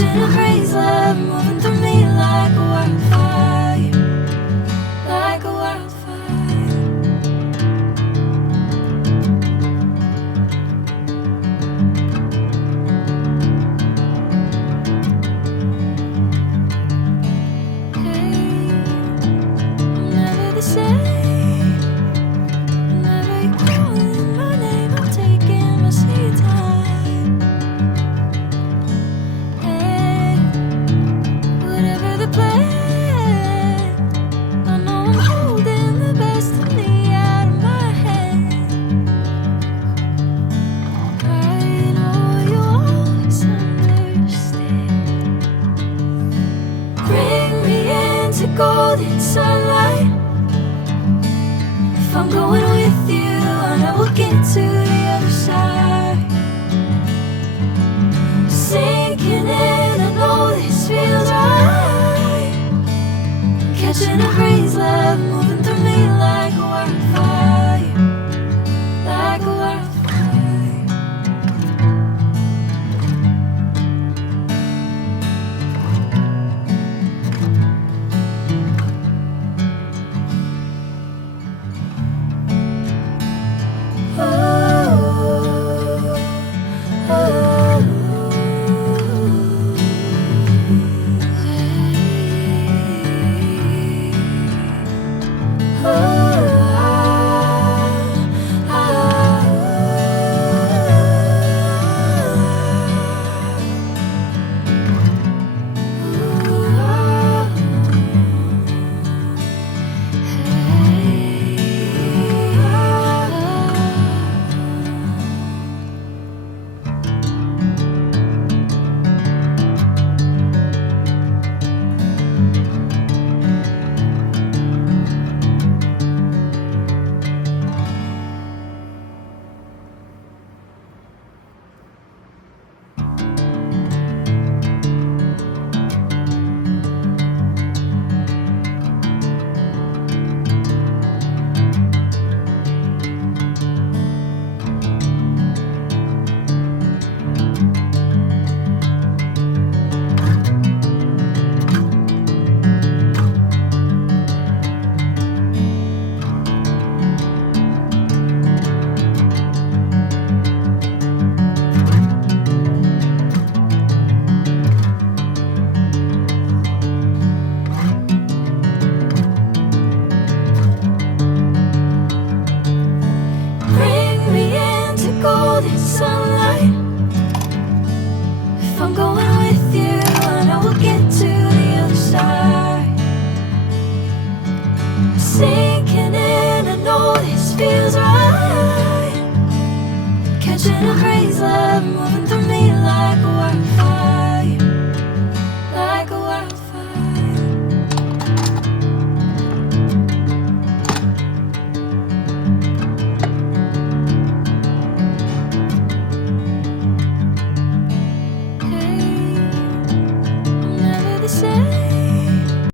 Catching a crazy love moving through me like a wildfire, like a wildfire. Hey, I'm never the same. Whenever you're calling my name, I'm taking my sweet time. Hey, whatever the plan, I know I'm holding the best of me out of my hand. I know you always understand. Bring me into golden sunlight. If I'm going with you, I know we'll get to the other side. Sinking in, I know this feels right. Catching a crazy love moving through me like a wildfire, like a wildfire. Bring me into golden sunlight. If I'm going with you, I know we'll get to the other side. Sinking in, I know this feels right. Catching a crazy